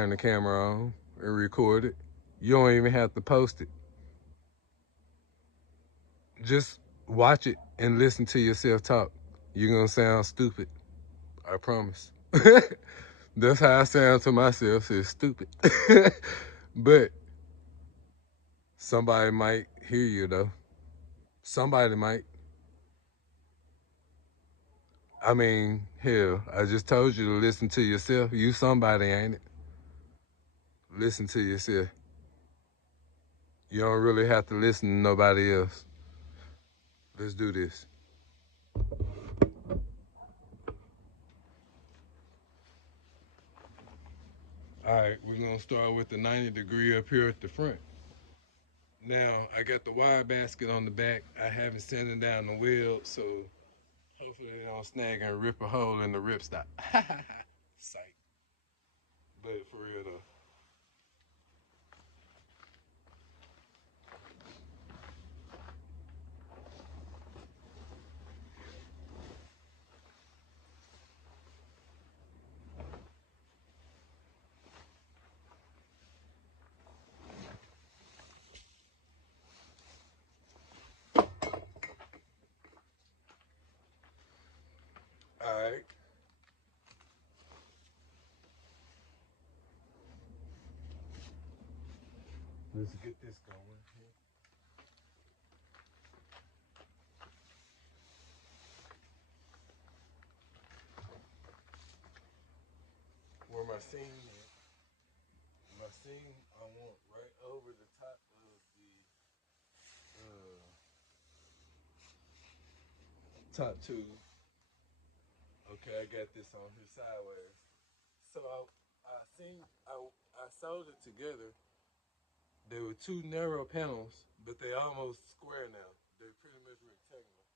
turn the camera on and record it. You don't even have to post it. Just watch it and listen to yourself talk. You're gonna sound stupid. I promise. That's how I sound to myself, is stupid. But somebody might hear you though. Somebody might. I mean, hell, I just told you to listen to yourself. You somebody, ain't it? Listen to yourself. You don't really have to listen to nobody else. Let's do this. All right, we're gonna start with the 90 degree up here at the front. Now, I got the wire basket on the back. I haven't sent it down the wheel, so hopefully they don't snag and rip a hole in the ripstop. Sight. But for real though. All right. Let's get this going. Where my seam is. My seam I want right over the top of the top two. Okay, I got this on here sideways. So I sewed it together. They were two narrow panels, but they almost square now. They're pretty much rectangular.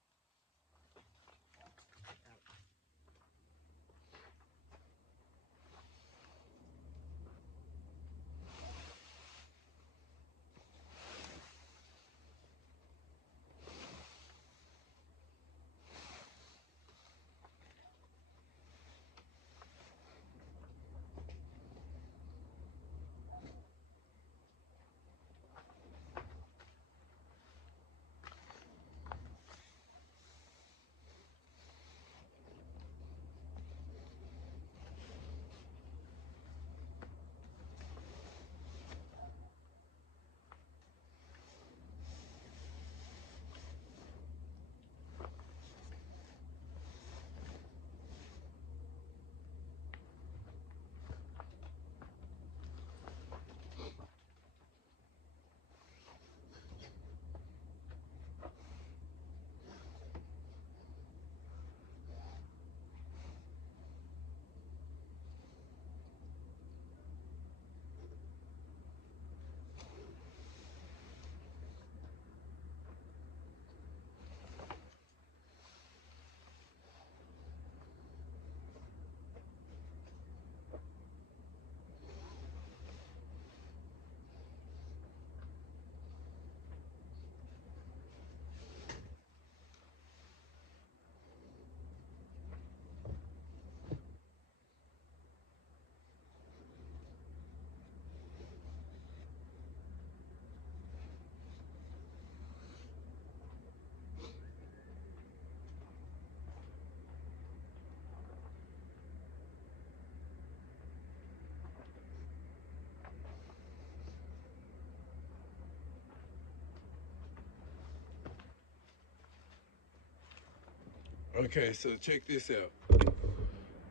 Okay, so check this out.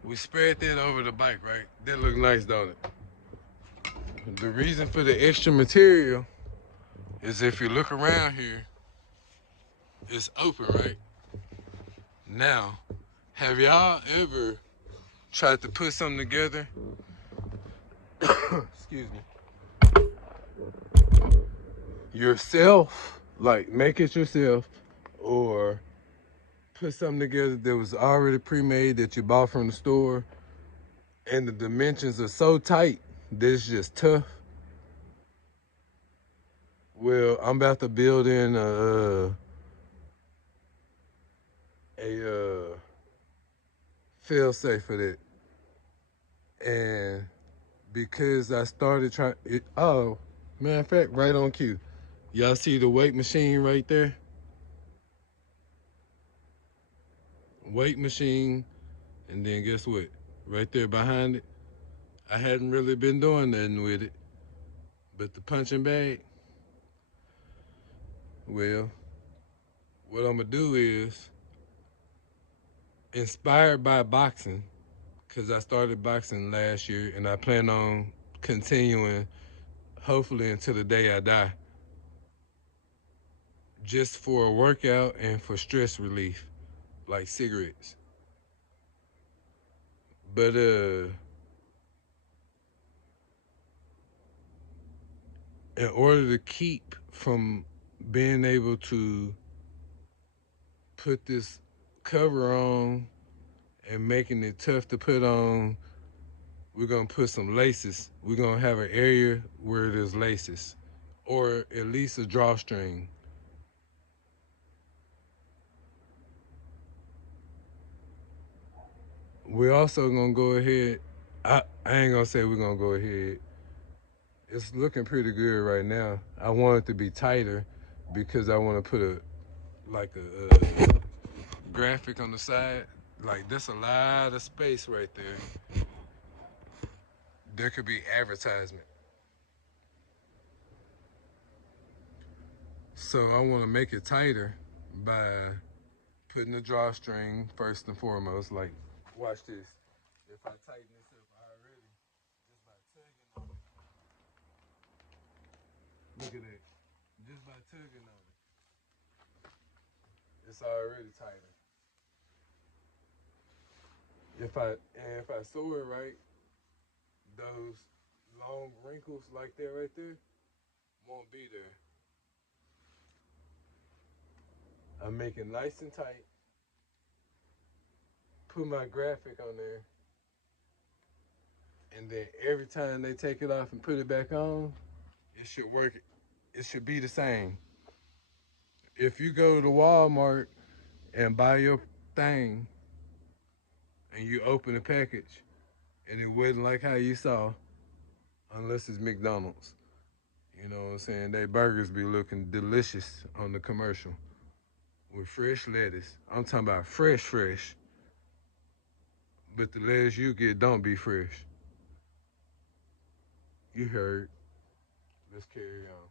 We spread that over the bike, right? That look nice, don't it? The reason for the extra material is if you look around here, it's open, right? Now, have y'all ever tried to put something together? Excuse me. Yourself, like make it yourself, or put something together that was already pre-made that you bought from the store, and the dimensions are so tight that it's just tough. Well, I'm about to build in a fail safe for that, and because I started trying it. Oh, matter of fact, right on cue. Y'all see the weight machine right there? Weight machine, and then guess what? Right there behind it, I hadn't really been doing nothing with it, but the punching bag. Well, what I'm gonna do is inspired by boxing, because I started boxing last year, and I plan on continuing, hopefully until the day I die, just for a workout and for stress relief, like cigarettes. But in order to keep from being able to put this cover on and making it tough to put on, we're gonna put some laces. We're gonna have an area where there's laces, or at least a drawstring. We're also gonna go ahead. I ain't gonna say we're gonna go ahead. It's looking pretty good right now. I want it to be tighter because I want to put a like a graphic on the side. Like that's a lot of space right there. There could be advertisement. So I want to make it tighter by putting the drawstring first and foremost. Like, watch this. If I tighten this up already, just by tugging on it. Look at that. Just by tugging on it, it's already tighter. If I sew it right, those long wrinkles like that right there won't be there. I make it nice and tight. Put my graphic on there, and then every time they take it off and put it back on, it should work. It should be the same. If you go to Walmart and buy your thing, and you open the package, and it wasn't like how you saw, unless it's McDonald's. You know what I'm saying? They burgers be looking delicious on the commercial with fresh lettuce. I'm talking about fresh, fresh. But the lettuce you get don't be fresh. You heard. Let's carry on.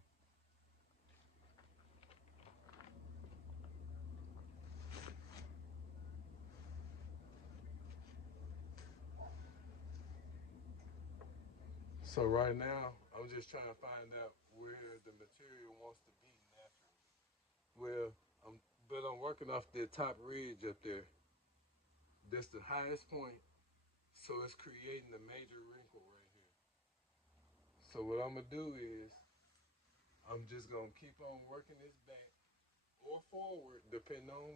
So right now, I'm just trying to find out where the material wants to be naturally. Well, I'm working off the top ridge up there. That's the highest point, so it's creating a major wrinkle right here. So what I'm gonna do is I'm just gonna keep on working this back or forward, depending on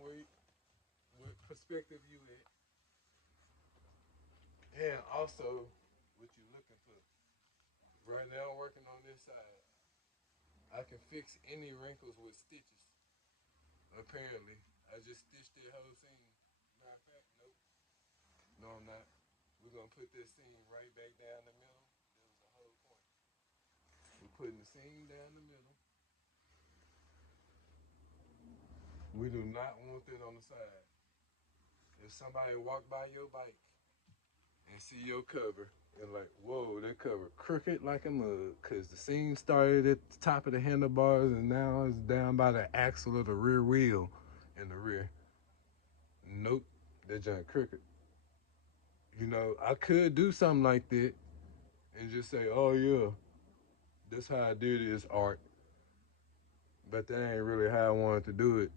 what perspective you at, and also what you're looking for. Right now, I'm working on this side. I can fix any wrinkles with stitches. Apparently, I just stitched that whole seam. Matter of fact, nope. No, I'm not. We're gonna put this seam right back down the middle. That was the whole point. We're putting the seam down the middle. We do not want that on the side. If somebody walk by your bike and see your cover and like, whoa, that cover crooked like a mug, cause the seam started at the top of the handlebars and now it's down by the axle of the rear wheel in the rear. Nope, that junk crooked. You know, I could do something like that and just say, oh yeah, that's how I did it, it's art. But that ain't really how I wanted to do it.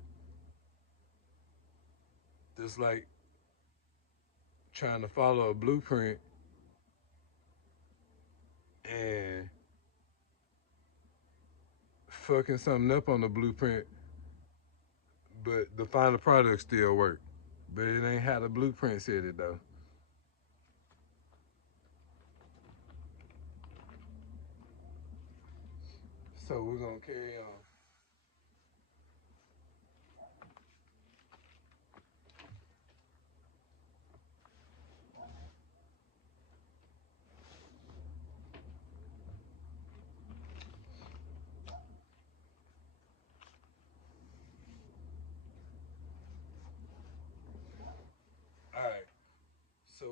Just like trying to follow a blueprint and fucking something up on the blueprint, but the final product still work. But it ain't how the blueprint said it though. So we're gonna carry on.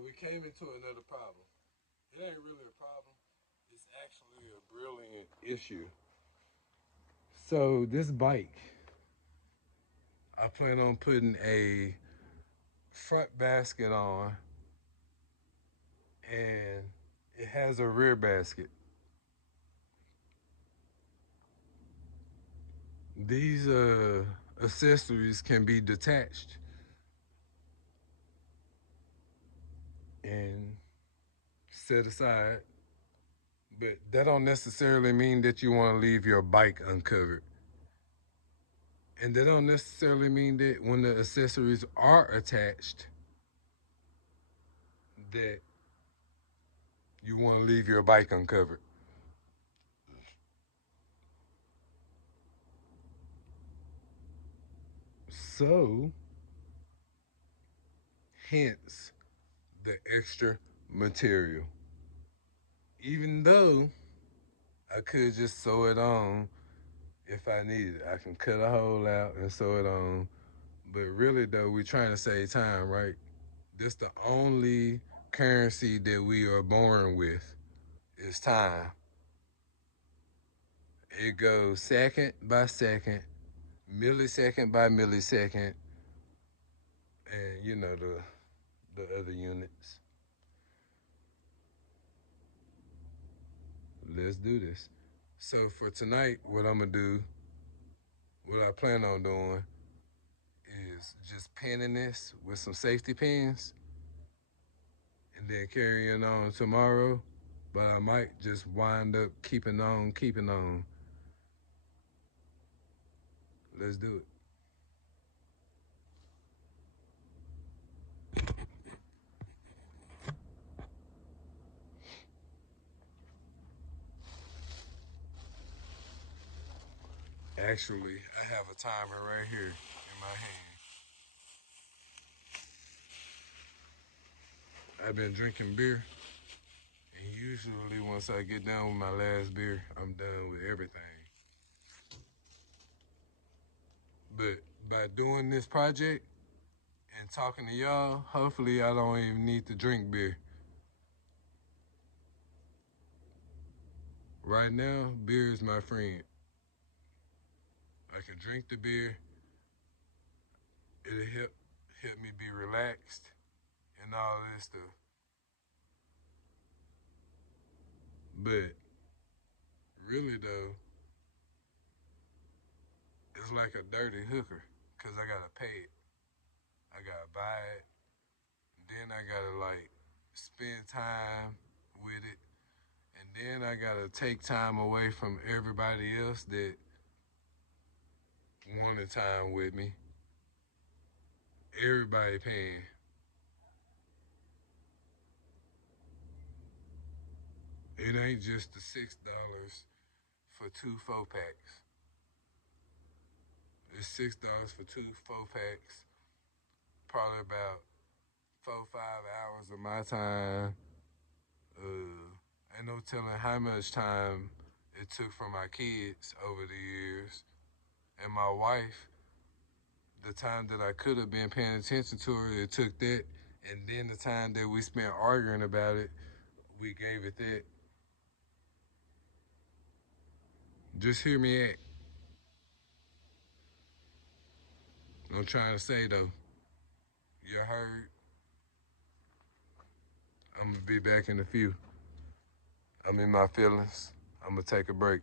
we came into another problem. It ain't really a problem. It's actually a brilliant issue. So this bike, I plan on putting a front basket on, and it has a rear basket. These accessories can be detached and set aside, but that don't necessarily mean that you want to leave your bike uncovered. And that don't necessarily mean that when the accessories are attached that you want to leave your bike uncovered. So, hence the extra material. Even though I could just sew it on if I need it. I can cut a hole out and sew it on. But really though, we're trying to save time, right? This the only currency that we are born with is time. It goes second by second, millisecond by millisecond, and you know the other units. Let's do this. So for tonight, what I'm gonna do, what I plan on doing, is just pinning this with some safety pins, and then carrying on tomorrow. But I might just wind up keeping on. Let's do it. Actually, I have a timer right here in my hand. I've been drinking beer, and usually once I get done with my last beer, I'm done with everything. But by doing this project and talking to y'all, hopefully I don't even need to drink beer. Right now, beer is my friend. I can drink the beer. It'll help me be relaxed and all this stuff. But really though, it's like a dirty hooker, cause I gotta pay it. I gotta buy it. Then I gotta like spend time with it. And then I gotta take time away from everybody else that wanted time with me. Everybody paying. It ain't just the $6 for two 4 packs. It's $6 for two 4 packs. Probably about 4 5 hours of my time. Ain't no telling how much time it took from my kids over the years. And my wife, the time that I could have been paying attention to her, it took that. And then the time that we spent arguing about it, we gave it that. Just hear me out. I'm trying to say though, you heard? I'm gonna be back in a few. I'm in my feelings. I'm gonna take a break.